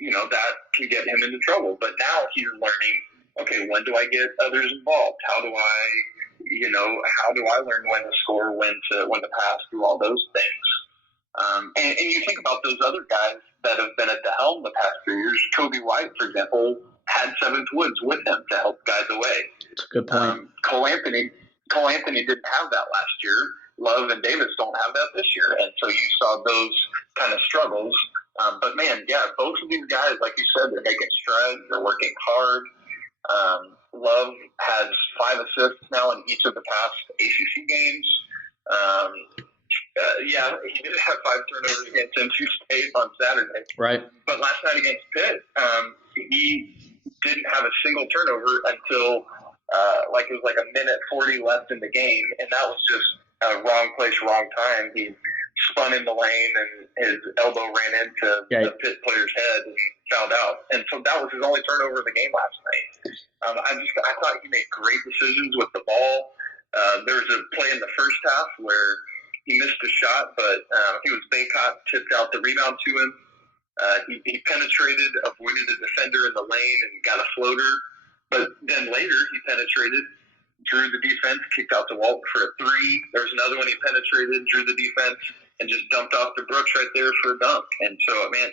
that can get him into trouble. But now he's learning, okay, when do I get others involved? How do I learn when to score, when to pass, do all those things? And you think about those other guys that have been at the helm the past 3 years. Kobe White, for example, had Seventh Woods with him to help guide the way. That's a good point. Cole Anthony didn't have that last year. Love and Davis don't have that this year. And so you saw those kind of struggles. But, man, yeah, both of these guys, like you said, they're making strides. They're working hard. Love has 5 assists now in each of the past ACC games. He did have 5 turnovers against NC State on Saturday. Right. But last night against Pitt, he didn't have a single turnover until it was like a minute 40 left in the game, and that was just wrong place, wrong time. He spun in the lane, and his elbow ran into the Pitt player's head and fouled out. And so that was his only turnover of the game last night. I thought he made great decisions with the ball. There was a play in the first half where he missed a shot, but he was Baycott tipped out the rebound to him. He penetrated, avoided a defender in the lane, and got a floater. But then later he penetrated, drew the defense, kicked out to Walton for a 3. There was another one he penetrated, drew the defense, and just dumped off to Brooks right there for a dunk. And so, man,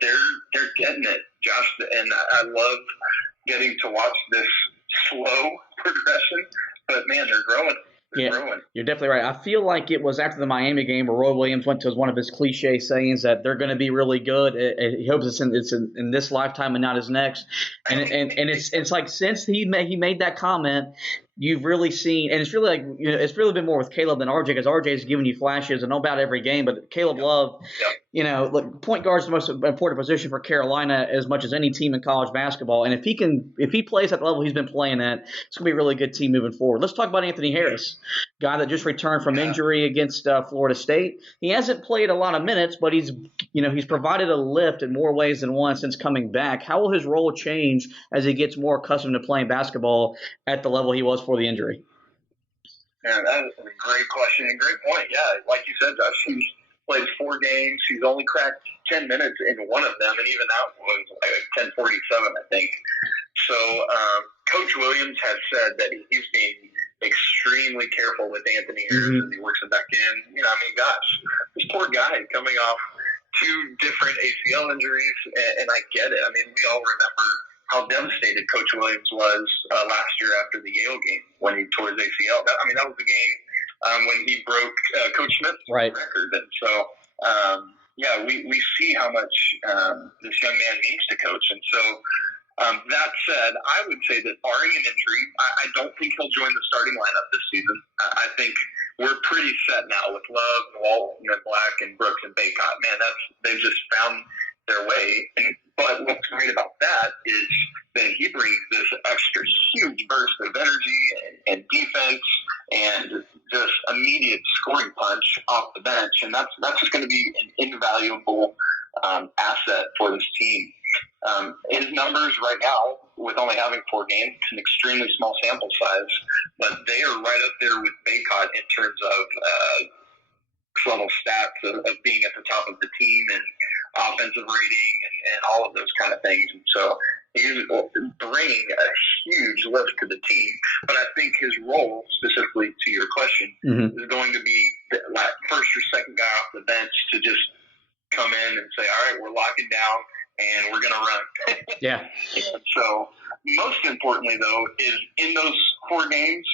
they're getting it, Josh. And I love getting to watch this slow progression. But, man, they're growing. You're definitely right. I feel like it was after the Miami game where Roy Williams went to one of his cliche sayings that they're going to be really good. He hopes it's in this lifetime and not his next. And it's like since he made that comment, you've really seen, and it's really like it's really been more with Caleb than RJ, because RJ is giving you flashes and about every game, but Caleb Love, look, point guard is the most important position for Carolina as much as any team in college basketball, and if he plays at the level he's been playing at, it's gonna be a really good team moving forward. Let's talk about Anthony Harris, guy that just returned from injury against Florida State. He hasn't played a lot of minutes, but he's provided a lift in more ways than one since coming back. How will his role change as he gets more accustomed to playing basketball at the level he was for the injury? Yeah, that is a great question and great point. Yeah, like you said, Josh, he's played 4 games. He's only cracked 10 minutes in one of them, and even that was like 10:47, I think. So Coach Williams has said that he's being extremely careful with Anthony Harris as he works him back in. Gosh, this poor guy coming off 2 different ACL injuries, and I get it. I mean, we all remember how devastated Coach Williams was last year after the Yale game when he tore his ACL. That was the game when he broke Coach Smith's record. And so, we see how much this young man means to Coach. And so, that said, I would say that barring an injury, I don't think he'll join the starting lineup this season. I think we're pretty set now with Love, Walton, and Black, and Brooks, and Baycott. Man, they've just found their way. But what's great about that is that he brings this extra huge burst of energy and defense and just immediate scoring punch off the bench. And that's just going to be an invaluable asset for this team. His numbers right now, with only having 4 games, it's an extremely small sample size, but they are right up there with Baycott in terms of level stats of being at the top of the team and offensive rating and all of those kind of things. And so he's bringing a huge lift to the team. But I think his role, specifically to your question, is going to be the first or second guy off the bench to just come in and say, all right, we're locking down and we're going to run. Yeah. And so most importantly, though, is in those 4 games,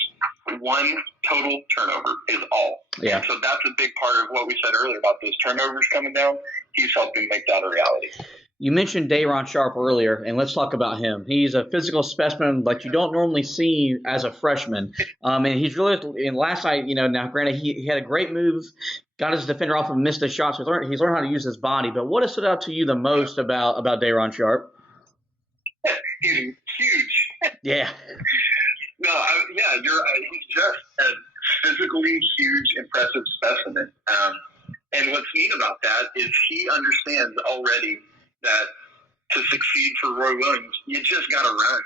1 total turnover is all. Yeah. And so that's a big part of what we said earlier about those turnovers coming down. He's helping make that a reality. You mentioned Day'Ron Sharpe earlier, and let's talk about him. He's a physical specimen like you don't normally see as a freshman. And he's really – and last night, now granted he had a great move, got his defender off and missed his shot, so he's learned how to use his body. But what has stood out to you the most about Day'Ron Sharpe? He's huge. Yeah. No, you're right. He's just a physically huge, impressive specimen. And what's neat about that is he understands already that to succeed for Roy Williams, you just got to run.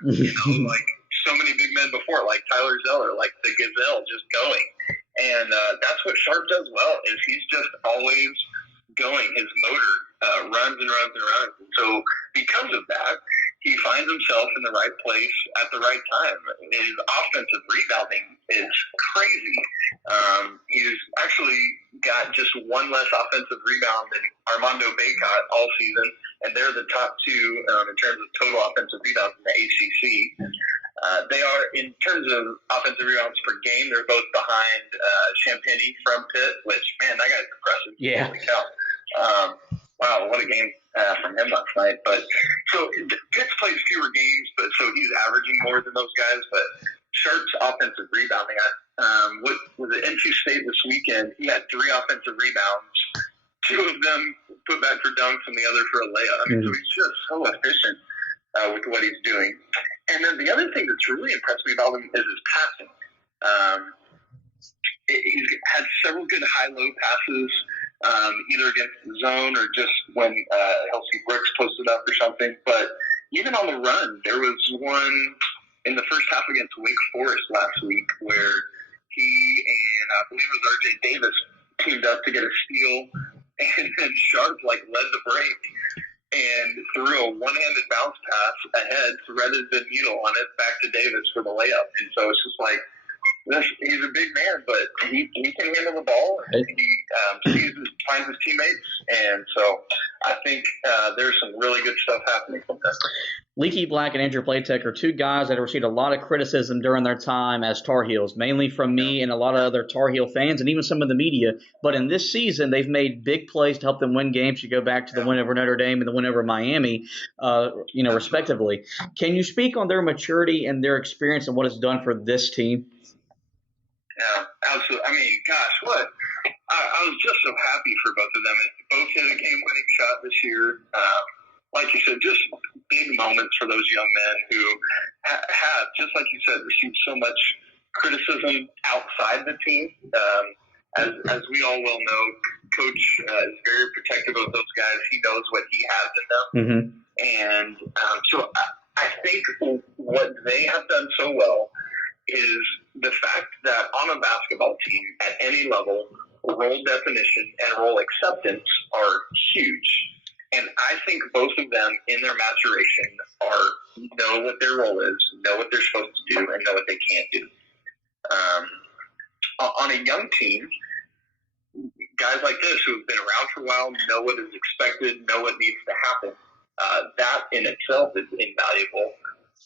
Like so many big men before, like Tyler Zeller, like the Gazelle, just going. And that's what Sharpe does well, is he's just always going. His motor runs and runs and runs. And so because of that, he finds himself in the right place at the right time. His offensive rebounding is crazy. He's actually got just one less offensive rebound than Armando Bacot all season, and they're the top two in terms of total offensive rebounds in the ACC. They are, in terms of offensive rebounds per game, they're both behind Champagny from Pitt, which, man, that guy's impressive. Yeah. Holy cow. Wow, what a game from him last night. But so Pitt's played fewer games, but so he's averaging more than those guys. But Sharp's offensive rebounding, what was it, NC State this weekend? He had 3 offensive rebounds, 2 of them put back for dunks and the other for a layup. I mean, so he's just so efficient with what he's doing. And then the other thing that's really impressed me about him is his passing. He's had several good high-low passes, either against the zone or just when he'll see Brooks posted up or something. But even on the run, there was one in the first half against Wake Forest last week where he and I believe it was R.J. Davis teamed up to get a steal, and then Sharp led the break and threw a one-handed bounce pass ahead, threaded the needle on it back to Davis for the layup. And so it's just like, he's a big man, but he can handle the ball. And he finds his teammates, and so I think there's some really good stuff happening from them. Leaky Black and Andrew Platek are 2 guys that have received a lot of criticism during their time as Tar Heels, mainly from me and a lot of other Tar Heel fans and even some of the media. But in this season, they've made big plays to help them win games. You go back to the win over Notre Dame and the win over Miami, respectively. Can you speak on their maturity and their experience and what it's done for this team? Yeah, absolutely. I mean, gosh, what? I was just so happy for both of them. Both hit a game-winning shot this year. Like you said, just big moments for those young men who have, just like you said, received so much criticism outside the team. As we all well know, Coach is very protective of those guys. He knows what he has in them. Mm-hmm. And so I think what they have done so well is the fact that on a basketball team at any level, role definition and role acceptance are huge. And I think both of them in their maturation know what their role is, know what they're supposed to do, and know what they can't do. On a young team, guys like this who have been around for a while know what is expected, know what needs to happen. That in itself is invaluable.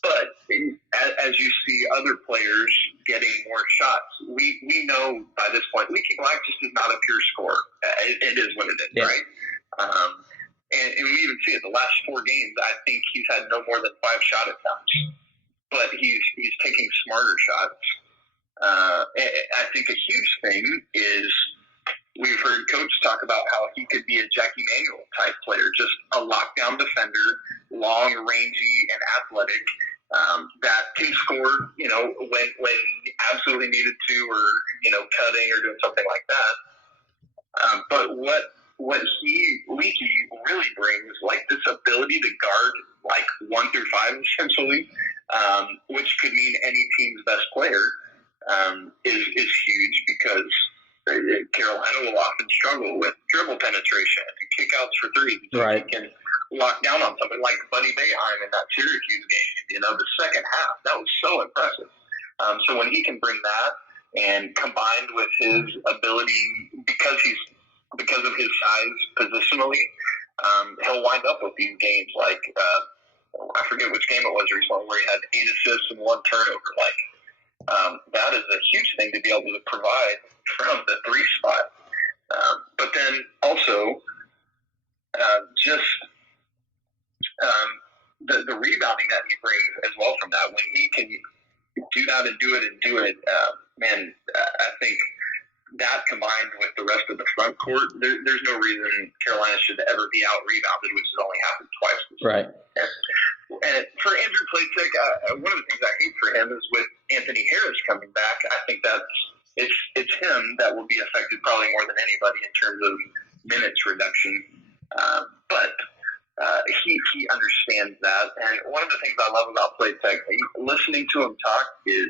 But as you see other players getting more shots, we know by this point, Leaky Black just is not a pure scorer. It is what it is, right? And we even see it the last 4 games. I think he's had no more than 5 shot attempts, but he's taking smarter shots. I think a huge thing is we've heard Coach talk about how he could be a Jackie Manuel type player, just a lockdown defender, long, rangy, and athletic, that can score, when absolutely needed to, or, cutting or doing something like that. But what Leaky really brings, this ability to guard 1 through 5 essentially, which could mean any team's best player, is huge, because Carolina will often struggle with dribble penetration and kickouts for threes. Right. He can lock down on something like Buddy Boeheim in that Syracuse game. The second half, that was so impressive. So when he can bring that, and combined with his ability, because of his size positionally, he'll wind up with these games I forget which game it was recently where he had 8 assists and 1 turnover. That is a huge thing to be able to provide from the 3 spot. But then also the rebounding that he brings as well from that. When he can do that and do it, I think that combined with the rest of the front court, there's no reason Carolina should ever be out-rebounded, which has only happened twice. Right. And for Andrew Platek, one of the things I hate for him is with Anthony Harris coming back, I think that it's him that will be affected probably more than anybody in terms of minutes reduction. But he understands that. And one of the things I love about Platek, listening to him talk, is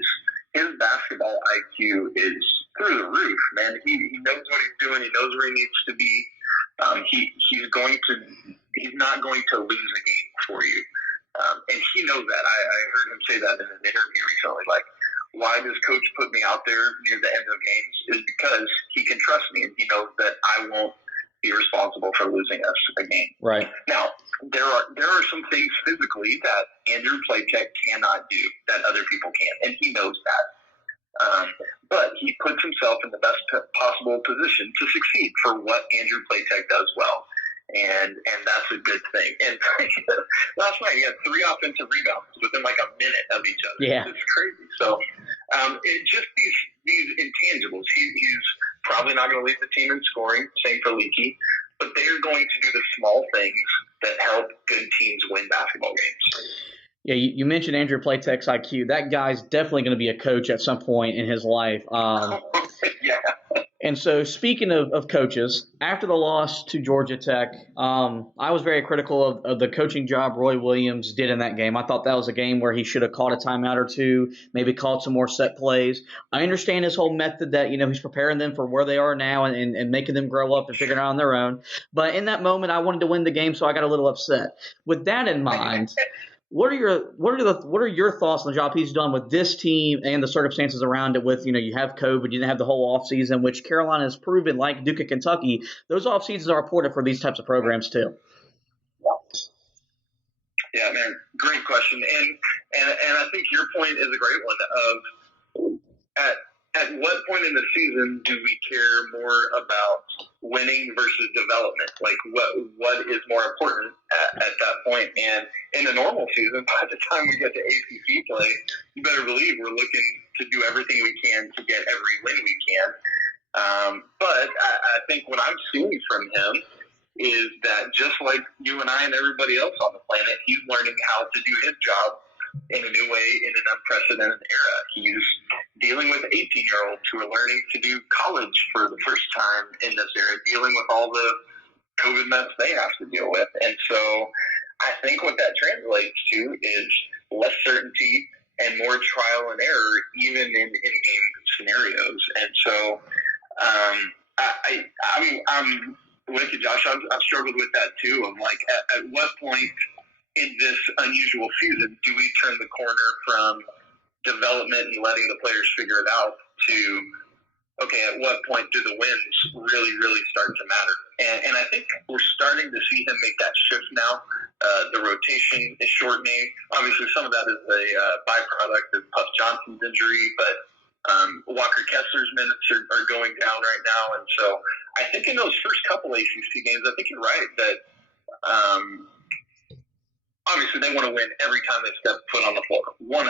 his basketball IQ is through the roof, man. He knows what he's doing. He knows where he needs to be. He's not going to lose a game for you, and he knows that. I heard him say that in an interview recently. Like, why does Coach put me out there near the end of games? Is because he can trust me, and he knows that I won't be responsible for losing us a game. Right. Now, there are some things physically that Andrew Playtech cannot do that other people can, and he knows that. But he puts himself in the best possible position to succeed for what Andrew Playtech does well. And that's a good thing. And last night he had 3 offensive rebounds within like a minute of each other. Yeah. It's crazy. So it just these intangibles. He's probably not going to lead the team in scoring. Same for Leaky. But they are going to do the small things that help good teams win basketball games. Yeah, you mentioned Andrew Playtech's IQ. That guy's definitely going to be a coach at some point in his life. Yeah. And so, speaking of coaches, after the loss to Georgia Tech, I was very critical of the coaching job Roy Williams did in that game. I thought that was a game where he should have called a timeout or two, maybe called some more set plays. I understand his whole method that, he's preparing them for where they are now and making them grow up and figure it out on their own. But in that moment, I wanted to win the game, so I got a little upset. With that in mind, What are your thoughts on the job he's done with this team and the circumstances around it? With you have COVID, you didn't have the whole offseason, which Carolina has proven, like Duke and Kentucky, those off seasons are important for these types of programs too. Yeah, man, great question, and I think your point is a great one. At what point in the season do we care more about winning versus development? Like, what is more important at that point? And in a normal season, by the time we get to ACC play, you better believe we're looking to do everything we can to get every win we can. But I think what I'm seeing from him is that just like you and I and everybody else on the planet, he's learning how to do his job in a new way in an unprecedented era. He's dealing with 18-year-olds who are learning to do college for the first time in this era, dealing with all the COVID mess they have to deal with. And so I think what that translates to is less certainty and more trial and error, even in in-game scenarios. And so I'm with you, Josh. I've struggled with that too. I'm like, at what point in this unusual season do we turn the corner from development and letting the players figure it out to, okay, at what point do the wins really, really start to matter? And I think we're starting to see him make that shift now. The rotation is shortening. Obviously, some of that is a byproduct of Puff Johnson's injury, but Walker Kessler's minutes are going down right now. And so I think in those first couple ACC games, I think you're right that obviously they want to win every time they step foot on the floor, 100%.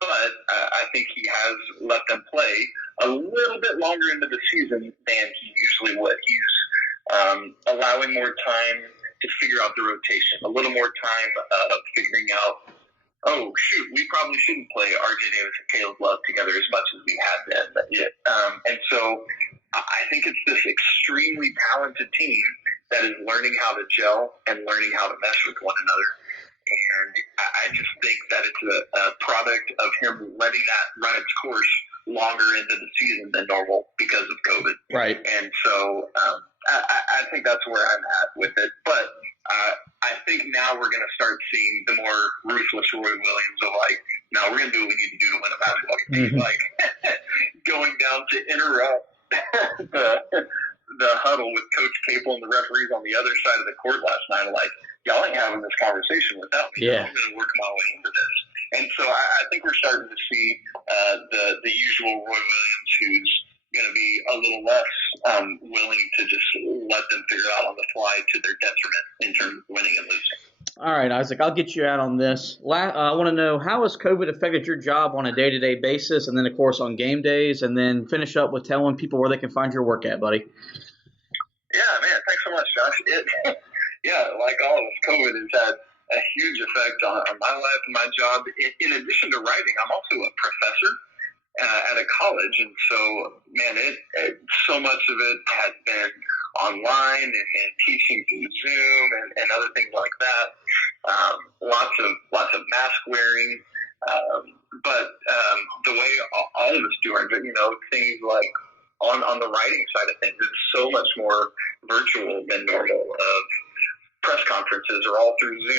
But I think he has let them play a little bit longer into the season than he usually would. He's allowing more time to figure out the rotation, a little more time of figuring out, oh, shoot, we probably shouldn't play R.J. Davis and Caleb Love together as much as we had been. And so I think it's this extremely talented team that is learning how to gel and learning how to mesh with one another. And I just think that it's a product of him letting that run its course longer into the season than normal because of COVID. Right. And so I think that's where I'm at with it. But I think now we're going to start seeing the more ruthless Roy Williams of like, no, we're going to do what we need to do to win a basketball game. Mm-hmm. Like going down to interrupt the huddle with Coach Capel and the referees on the other side of the court last night. Like, y'all ain't having this conversation without me. Yeah. I'm going to work my way into this. And so I think we're starting to see the usual Roy Williams who's going to be a little less willing to just let them figure it out on the fly to their detriment in terms of winning and losing. All right, Isaac, I'll get you out on this. I want to know, how has COVID affected your job on a day-to-day basis, and then, of course, on game days, and then finish up with telling people where they can find your work at, buddy. Yeah, man, thanks so much, Josh. Yeah, like all of us, COVID has had a huge effect on my life and my job. In addition to writing, I'm also a professor at a college, and so, man, so much of it has been online and teaching through Zoom and other things like that. Lots of mask wearing, but the way all of us do our, things like on the writing side of things, it's so much more virtual than normal. Press conferences are all through Zoom.